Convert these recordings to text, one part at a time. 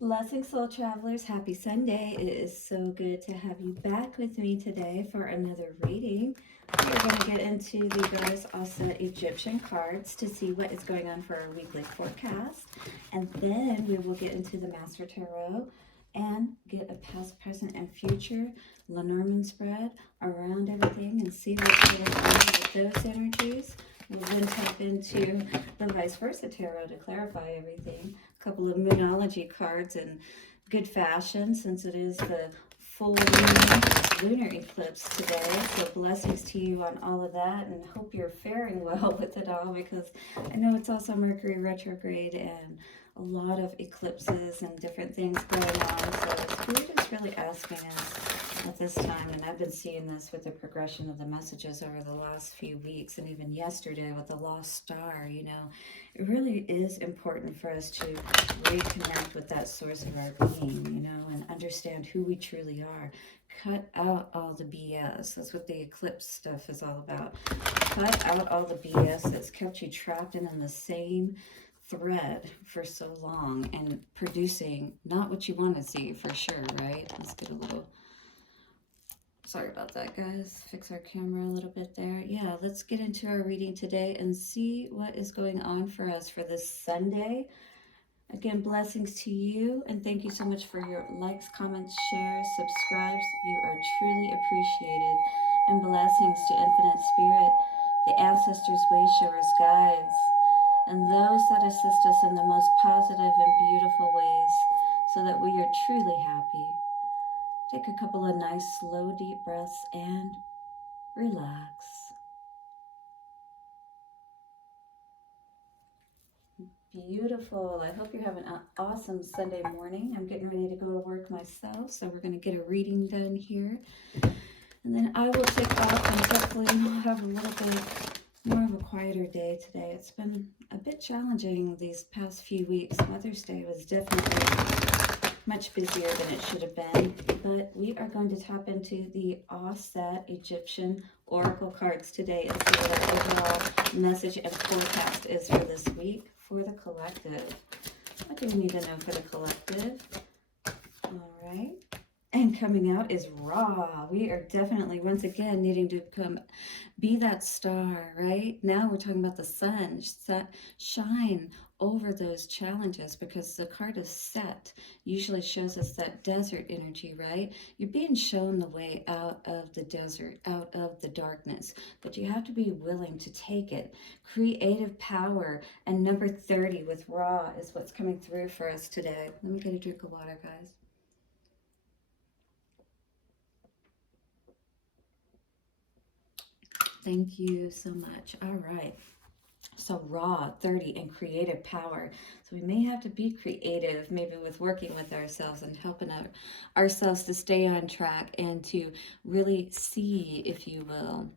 Blessings, soul travelers. Happy Sunday. It is so good to have you back with me today for another reading. We're going to get into the Goddess Auset Egyptian cards to see what is going on for our weekly forecast. And then we will get into the Master Tarot and get a past, present, and future Lenormand spread around everything and see what's going on with those energies. We'll then tap into the Vice Versa Tarot to clarify everything. A couple of Moonology cards in good fashion since it is the full lunar eclipse today. So blessings to you on all of that, and hope you're faring well with it all, because I know it's also Mercury retrograde and a lot of eclipses and different things going on. So Spirit is really asking us at this time, and I've been seeing this with the progression of the messages over the last few weeks, and even yesterday with the lost star. It really is important for us to reconnect with that source of our being, and understand who we truly are. Cut out all the BS. That's what the eclipse stuff is all about. Cut out all the BS that's kept you trapped in the same thread for so long and producing not what you want to see, for sure, right? Let's get a little, sorry about that, guys. Fix our camera a little bit there. Yeah, let's get into our reading today and see what is going on for us for this Sunday. Again, blessings to you, and thank you so much for your likes, comments, shares, subscribes. You are truly appreciated. And blessings to Infinite Spirit, the ancestors, wayshowers, guides, and those that assist us in the most positive and beautiful ways so that we are truly happy. Take a couple of nice, slow, deep breaths and relax. Beautiful. I hope you're having an awesome Sunday morning. I'm getting ready to go to work myself, so we're going to get a reading done here. And then I will take off, and hopefully we'll have a little bit more of a quieter day today. It's been a bit challenging these past few weeks. Mother's Day was definitely much busier than it should have been. But we are going to tap into the Auset Egyptian Oracle cards today and see what our overall message and forecast is for this week for the collective. What do we need to know for the collective? All right. And coming out is Ra. We are definitely, once again, needing to be that star, right? Now we're talking about the sun, shine over those challenges, because the card of Set usually shows us that desert energy, right? You're being shown the way out of the desert, out of the darkness, but you have to be willing to take it. Creative power, and number 30 with Ra is what's coming through for us today. Let me get a drink of water, guys. Thank you so much. All right. So Ra, 30, and creative power. So we may have to be creative, maybe with working with ourselves and helping ourselves to stay on track and to really see, if you will,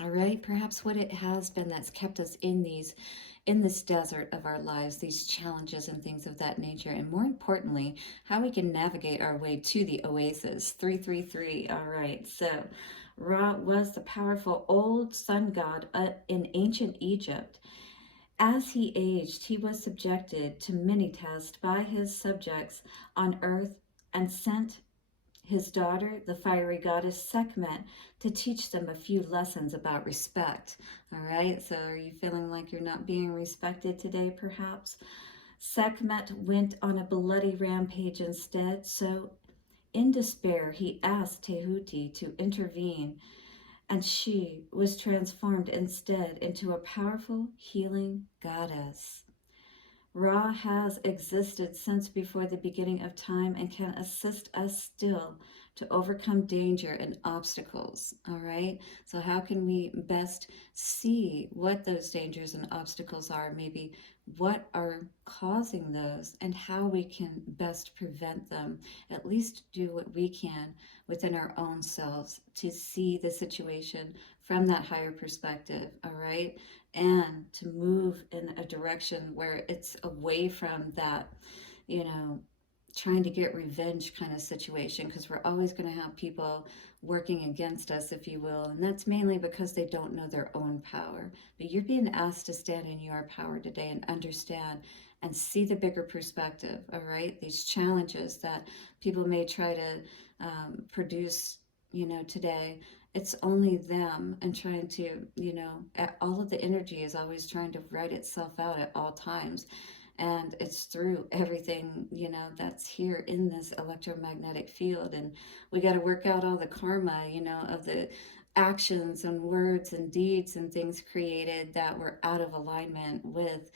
all right, perhaps what it has been that's kept us in this desert of our lives, these challenges and things of that nature, and more importantly, how we can navigate our way to the oasis. 333. All right, so Ra was the powerful old sun god in ancient Egypt. As he aged, he was subjected to many tests by his subjects on earth and sent his daughter, the fiery goddess Sekhmet, to teach them a few lessons about respect. All right, so are you feeling like you're not being respected today, perhaps? Sekhmet went on a bloody rampage instead, so in despair, he asked Tehuti to intervene, and she was transformed instead into a powerful healing goddess. Ra has existed since before the beginning of time and can assist us still to overcome danger and obstacles. All right, so how can we best see what those dangers and obstacles are, maybe what are causing those, and how we can best prevent them? At least do what we can within our own selves to see the situation from that higher perspective. All right, and to move in a direction where it's away from that, trying to get revenge kind of situation, because we're always going to have people working against us, if you will, and that's mainly because they don't know their own power. But you're being asked to stand in your power today and understand and see the bigger perspective, all right? These challenges that people may try to produce, today, it's only them and trying to, all of the energy is always trying to write itself out at all times. And it's through everything, that's here in this electromagnetic field. And we got to work out all the karma, of the actions and words and deeds and things created that were out of alignment with,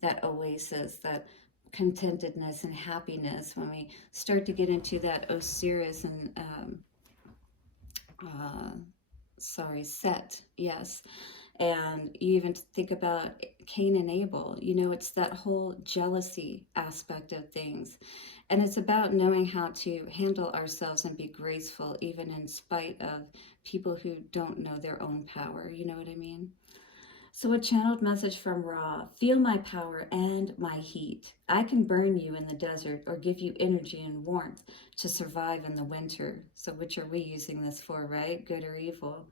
that oasis, that contentedness and happiness. When we start to get into that Osiris and Set, yes. And you even think about Cain and Abel, it's that whole jealousy aspect of things. And it's about knowing how to handle ourselves and be graceful, even in spite of people who don't know their own power. You know what I mean? So a channeled message from Ra: feel my power and my heat. I can burn you in the desert or give you energy and warmth to survive in the winter. So which are we using this for, right? Good or evil?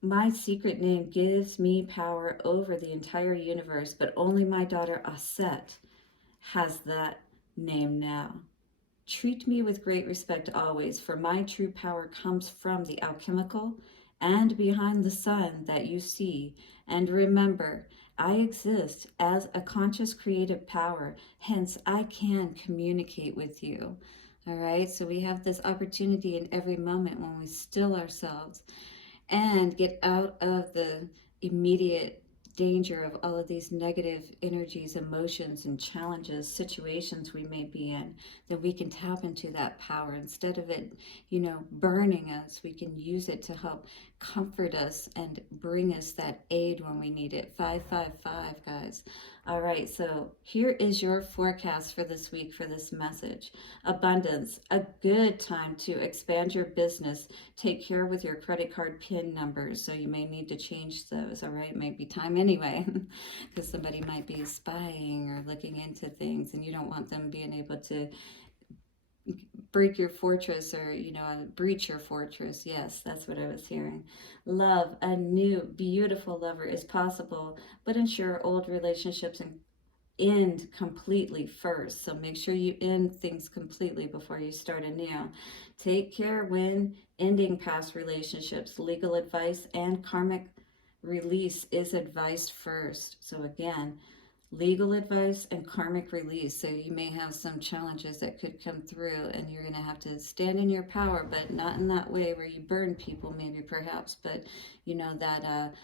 My secret name gives me power over the entire universe, but only my daughter Auset has that name now. Treat me with great respect always, for my true power comes from the alchemical and behind the sun that you see. And remember, I exist as a conscious creative power, hence I can communicate with you. All right, so we have this opportunity in every moment when we still ourselves and get out of the immediate danger of all of these negative energies, emotions, and challenges, situations we may be in, that we can tap into that power. Instead of it, burning us, we can use it to help comfort us and bring us that aid when we need it. 555, guys. All right, so here is your forecast for this week for this message. Abundance, a good time to expand your business. Take care with your credit card PIN numbers, so you may need to change those, all right? It may be time anyway, because somebody might be spying or looking into things, and you don't want them being able to break your fortress or, breach your fortress. Yes, that's what I was hearing. Love, a new, beautiful lover is possible, but ensure old relationships and end completely first. So make sure you end things completely before you start anew. Take care when ending past relationships. Legal advice and karmic release is advised first. So again, legal advice and karmic release. So you may have some challenges that could come through, and you're going to have to stand in your power, but not in that way where you burn people, maybe, perhaps, but that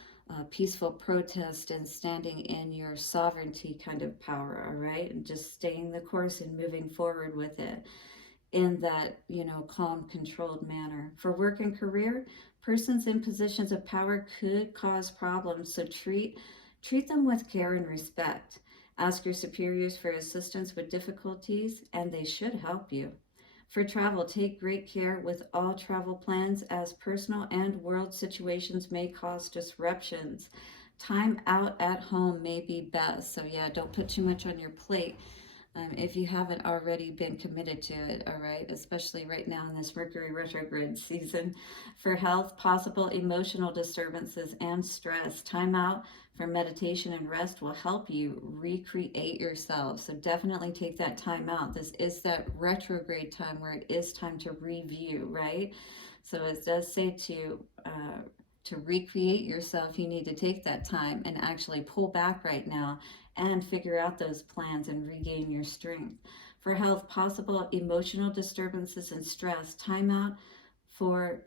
peaceful protest and standing in your sovereignty kind of power, all right? And just staying the course and moving forward with it in that, calm, controlled manner. For work and career, persons in positions of power could cause problems, so treat them with care and respect. Ask your superiors for assistance with difficulties, and they should help you. For travel, take great care with all travel plans, as personal and world situations may cause disruptions. Time out at home may be best. So yeah, don't put too much on your plate if you haven't already been committed to it, all right? Especially right now in this Mercury retrograde season. For health, possible emotional disturbances and stress. Time out for meditation and rest will help you recreate yourself. So definitely take that time out. This is that retrograde time where it is time to review, right? So it does say to recreate yourself, you need to take that time and actually pull back right now and figure out those plans and regain your strength. For health, possible emotional disturbances and stress. Time out for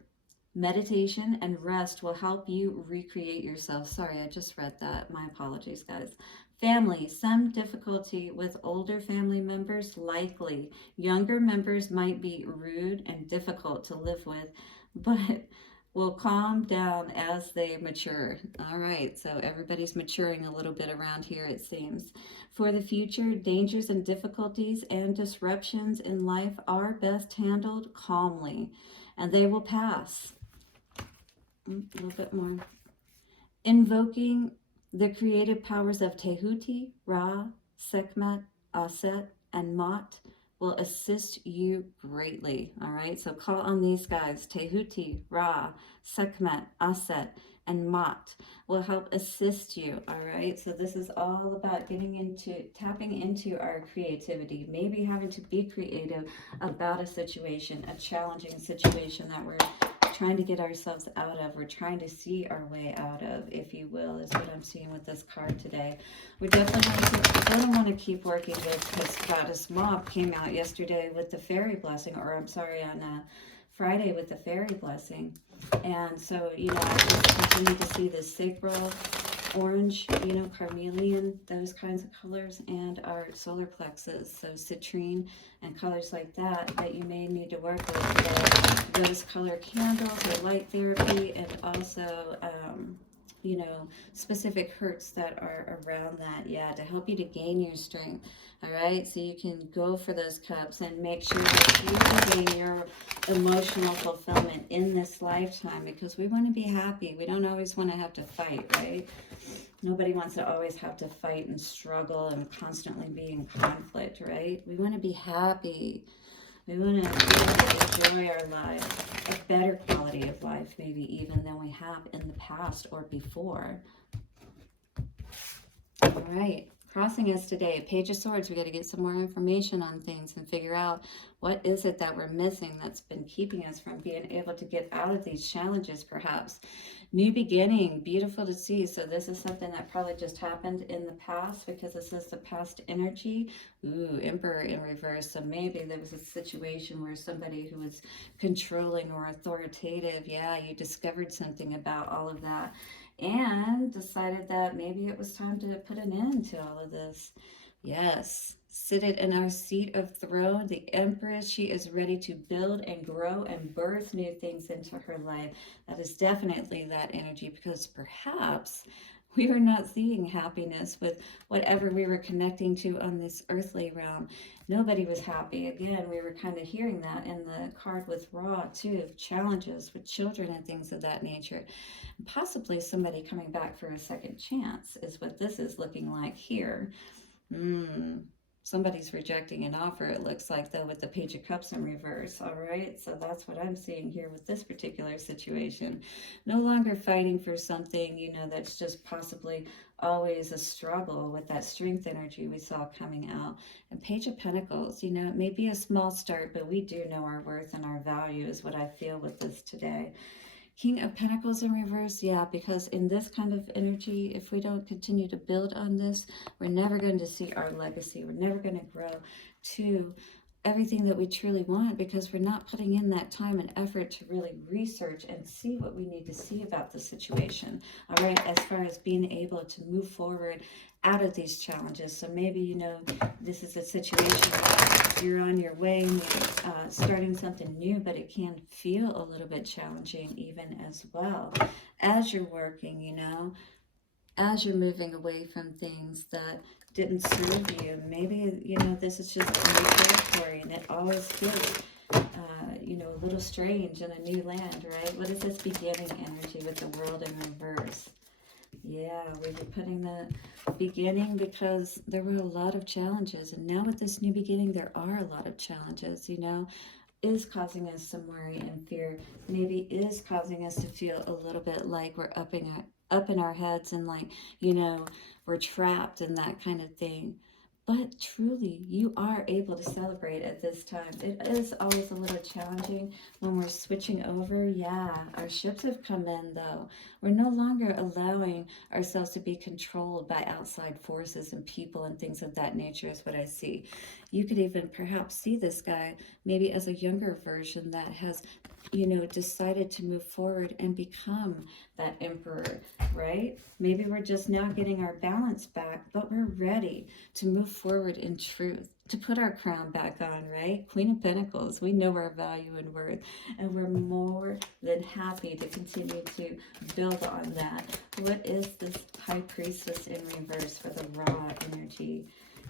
meditation and rest will help you recreate yourself. Sorry, I just read that. My apologies, guys. Family, some difficulty with older family members, likely. Younger members might be rude and difficult to live with, but will calm down as they mature. All right, so everybody's maturing a little bit around here, it seems. For the future, dangers and difficulties and disruptions in life are best handled calmly, and they will pass. A little bit more. Invoking the creative powers of Tehuti, Ra, Sekhmet, Auset, and Mot will assist you greatly. All right, so call on these guys: Tehuti, Ra, Sekhmet, Auset, and mocked will help assist you. All right, so this is all about tapping into our creativity, maybe having to be creative about a situation, a challenging situation that we're trying to get ourselves out of. We're trying to see our way out of, if you will, is what I'm seeing with this card today. We definitely going to want to keep working with, because Goddess Mob came out yesterday with the fairy blessing, or I'm sorry, on Friday with the fairy blessing. And so, you know, I just continue to see the sacral orange, you know, carmelian, those kinds of colors, and our solar plexus, so citrine and colors like that you may need to work with for those color candles or light therapy, and also you know, specific hertz that are around that, yeah, to help you to gain your strength. All right, so you can go for those cups and make sure that you are getting your emotional fulfillment in this lifetime, because we want to be happy. We don't always want to have to fight, right? Nobody wants to always have to fight and struggle and constantly be in conflict, right? We want to be happy. We want to enjoy our lives, a better quality of life, maybe even than we have in the past or before. All right, crossing us today, Page of Swords. We got to get some more information on things and figure out what is it that we're missing that's been keeping us from being able to get out of these challenges, perhaps. New beginning, beautiful to see. So this is something that probably just happened in the past, because this is the past energy. Ooh, Emperor in reverse. So maybe there was a situation where somebody who was controlling or authoritative, yeah, you discovered something about all of that and decided that maybe it was time to put an end to all of this. Yes, seated in our seat of throne, the Empress, she is ready to build and grow and birth new things into her life. That is definitely that energy, because perhaps we were not seeing happiness with whatever we were connecting to on this earthly realm. Nobody was happy. Again, we were kind of hearing that in the card with Ra, too, challenges with children and things of that nature. Possibly somebody coming back for a second chance is what this is looking like here. Somebody's rejecting an offer, it looks like, though, with the Page of Cups in reverse. All right, so that's what I'm seeing here with this particular situation. No longer fighting for something, you know, that's just possibly always a struggle with that strength energy we saw coming out. And Page of Pentacles, you know, it may be a small start, but we do know our worth and our value is what I feel with this today. King of Pentacles in reverse, yeah, because in this kind of energy, if we don't continue to build on this, we're never going to see our legacy. We're never going to grow to everything that we truly want, because we're not putting in that time and effort to really research and see what we need to see about the situation. All right, as far as being able to move forward out of these challenges. So maybe, you know, this is a situation where you're on your way and you're starting something new, but it can feel a little bit challenging even as well as you're working, you know, as you're moving away from things that didn't serve you. Maybe, you know, this is just a new territory, and it always feels you know, a little strange in a new land, right? What is this beginning energy with the World in reverse? Yeah, we were putting the beginning because there were a lot of challenges. And now with this new beginning, there are a lot of challenges, you know, is causing us some worry and fear. Maybe is causing us to feel a little bit like we're up in our heads and like, you know, we're trapped and that kind of thing. But truly, you are able to celebrate at this time. It is always a little challenging when we're switching over. Yeah, our ships have come in, though. We're no longer allowing ourselves to be controlled by outside forces and people and things of that nature, is what I see. You could even perhaps see this guy maybe as a younger version that has, you know, decided to move forward and become that emperor, right? Maybe we're just now getting our balance back, but we're ready to move forward in truth, to put our crown back on, right? Queen of Pentacles, we know our value and worth, and we're more than happy to continue to build on that. What is this High Priestess in reverse for the raw energy?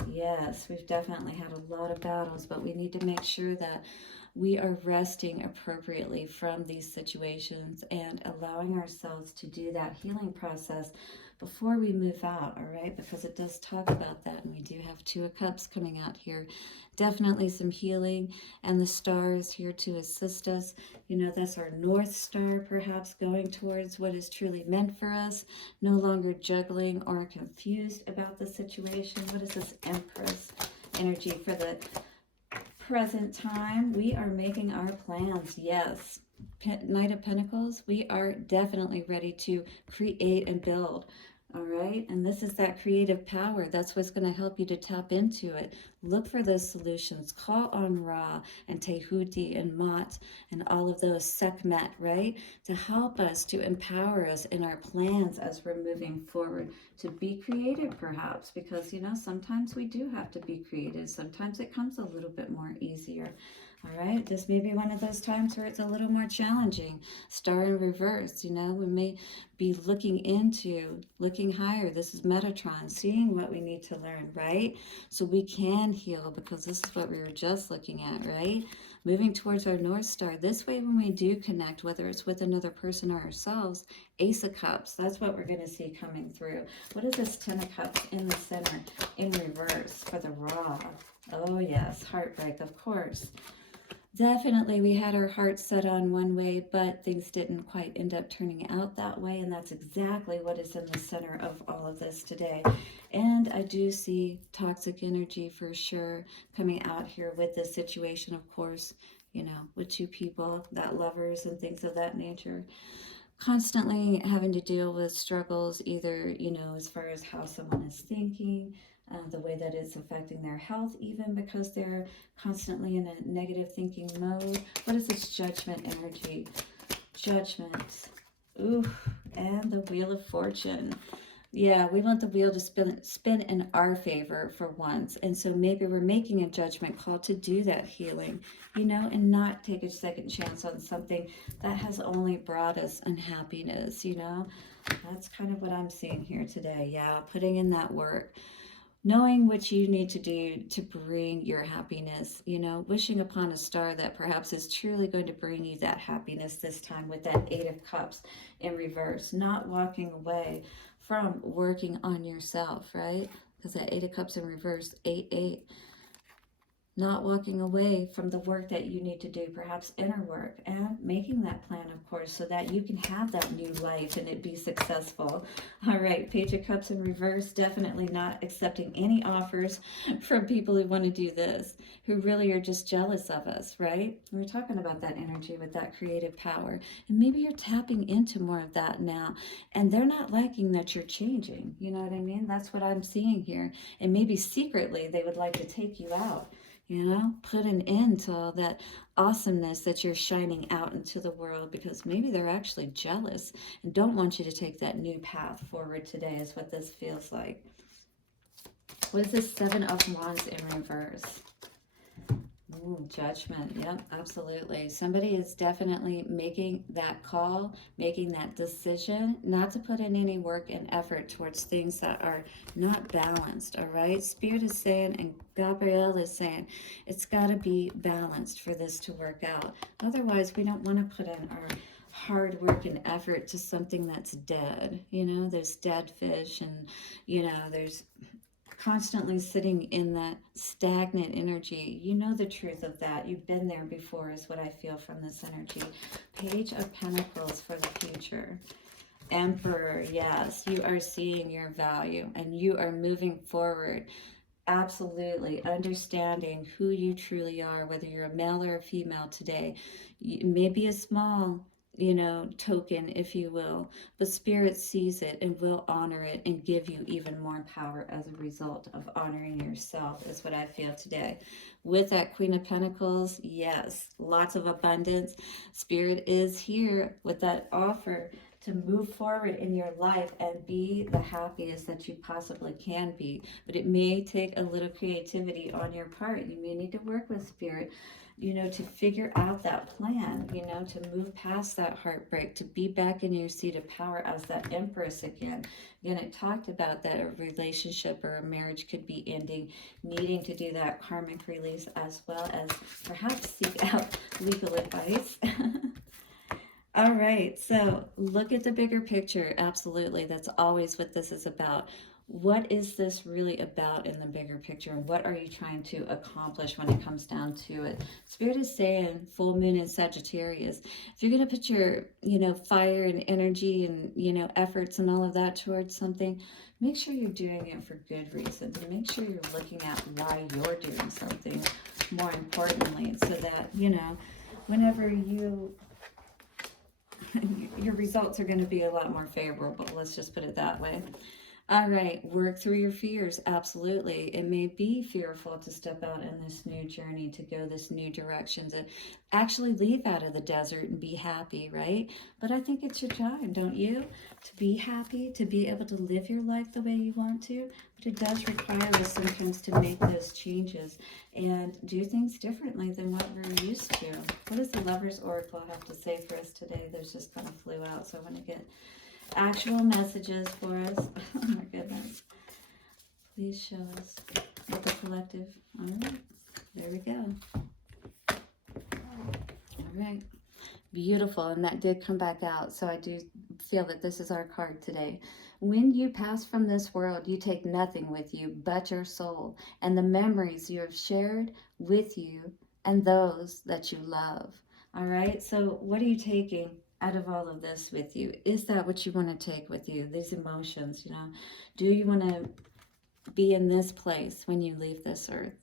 Yes, we've definitely had a lot of battles, but we need to make sure that we are resting appropriately from these situations and allowing ourselves to do that healing process before we move out, all right? Because it does talk about that, and we do have Two of Cups coming out here. Definitely some healing, and the star is here to assist us. You know, that's our North Star, perhaps going towards what is truly meant for us, no longer juggling or confused about the situation. What is this Empress energy for the present time? We are making our plans, yes. Knight of Pentacles, we are definitely ready to create and build. All right, and this is that creative power. That's what's going to help you to tap into it. Look for those solutions. Call on Ra and Tehuti and Mot and all of those Sekhmet, right? To help us, to empower us in our plans as we're moving forward. To be creative, perhaps, because, you know, sometimes we do have to be creative. Sometimes it comes a little bit more easier. All right, this may be one of those times where it's a little more challenging. Star in reverse, you know, we may be looking higher. This is Metatron, seeing what we need to learn, right? So we can heal, because this is what we were just looking at, right? Moving towards our North Star. This way, when we do connect, whether it's with another person or ourselves, Ace of Cups, that's what we're going to see coming through. What is this 10 of Cups in the center in reverse for the Raw? Oh yes, heartbreak, of course. Definitely, we had our hearts set on one way, but things didn't quite end up turning out that way, and that's exactly what is in the center of all of this today. And I do see toxic energy for sure coming out here with this situation, of course, you know, with two people, that lovers and things of that nature. Constantly having to deal with struggles, either, you know, as far as how someone is thinking, the way that it's affecting their health, even because they're constantly in a negative thinking mode. What is this Judgment energy? Judgment. Ooh, and the Wheel of Fortune. Yeah, we want the wheel to spin in our favor for once. And so maybe we're making a judgment call to do that healing, you know, and not take a second chance on something that has only brought us unhappiness, you know. That's kind of what I'm seeing here today. Yeah, putting in that work. Knowing what you need to do to bring your happiness, you know, wishing upon a star that perhaps is truly going to bring you that happiness this time with that 8 of Cups in reverse. Not walking away from working on yourself, right? Because that 8 of Cups in reverse, 8-8. Not walking away from the work that you need to do, perhaps inner work, and making that plan, of course, so that you can have that new life and it be successful. All right, Page of Cups in reverse, definitely not accepting any offers from people who want to do this, who really are just jealous of us, right? We're talking about that energy with that creative power, and maybe you're tapping into more of that now, and they're not liking that you're changing, you know what I mean? That's what I'm seeing here, and maybe secretly they would like to take you out. You know, put an end to all that awesomeness that you're shining out into the world, because maybe they're actually jealous and don't want you to take that new path forward today, is what this feels like. What is this 7 of Wands in reverse? Ooh, Judgment. Yep, absolutely. Somebody is definitely making that call, making that decision not to put in any work and effort towards things that are not balanced, all right? Spirit is saying, and Gabrielle is saying, it's got to be balanced for this to work out. Otherwise, we don't want to put in our hard work and effort to something that's dead. You know, there's dead fish, and, you know, there's constantly sitting in that stagnant energy. You know the truth of that. You've been there before, is what I feel from this energy. Page of Pentacles for the future. Emperor, yes, you are seeing your value and you are moving forward. Absolutely understanding who you truly are, whether you're a male or a female today. Maybe a small, you know, token, if you will, but Spirit sees it and will honor it and give you even more power as a result of honoring yourself, is what I feel today. With that Queen of Pentacles, yes, lots of abundance. Spirit is here with that offer to move forward in your life and be the happiest that you possibly can be. But it may take a little creativity on your part. You may need to work with Spirit, you know, to figure out that plan, you know, to move past that heartbreak, to be back in your seat of power as that Empress again. Again, it talked about that a relationship or a marriage could be ending, needing to do that karmic release, as well as perhaps seek out legal advice. All right, so look at the bigger picture. Absolutely. That's always what this is about. What is this really about in the bigger picture? And what are you trying to accomplish when it comes down to it? Spirit is saying full moon in Sagittarius. If you're going to put your, fire and energy and, efforts and all of that towards something, make sure you're doing it for good reasons. And make sure you're looking at why you're doing something more importantly so that, whenever your results are going to be a lot more favorable. Let's just put it that way. All right, work through your fears. Absolutely. It may be fearful to step out in this new journey, to go this new direction, to actually leave out of the desert and be happy, right? But I think it's your time, don't you? To be happy, to be able to live your life the way you want to. But it does require us sometimes to make those changes and do things differently than what we're used to. What does the Lover's Oracle have to say for us today? Those just kind of flew out, so I want to get actual messages for us. Oh my goodness. Please show us what the collective. All right. There we go. All right. Beautiful. And that did come back out. So I do feel that this is our card today. When you pass from this world, you take nothing with you but your soul and the memories you have shared with you and those that you love. All right. So what are you taking out of all of this with you? Is that what you want to take with you? These emotions, do you want to be in this place when you leave this earth?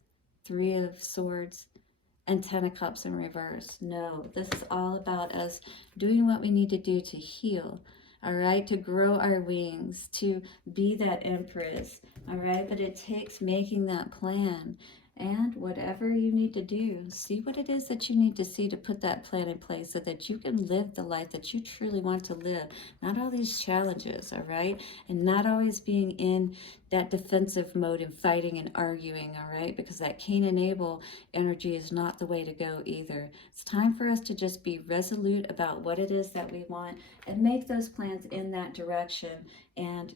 3 of Swords and 10 of Cups in reverse. No, this is all about us doing what we need to do to heal. All right, to grow our wings, to be that empress. All right, but it takes making that plan. And whatever you need to do, see what it is that you need to see to put that plan in place so that you can live the life that you truly want to live. Not all these challenges, all right? And not always being in that defensive mode and fighting and arguing, all right? Because that Cain and Abel energy is not the way to go either. It's time for us to just be resolute about what it is that we want and make those plans in that direction and,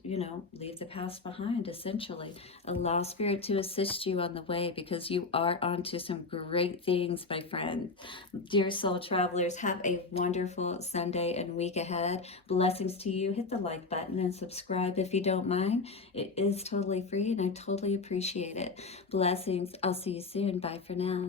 leave the past behind, essentially. Allow Spirit to assist you on the way because you are onto some great things, my friend. Dear soul travelers, have a wonderful Sunday and week ahead. Blessings to you. Hit the like button and subscribe if you don't mind. It is totally free and I totally appreciate it. Blessings. I'll see you soon. Bye for now.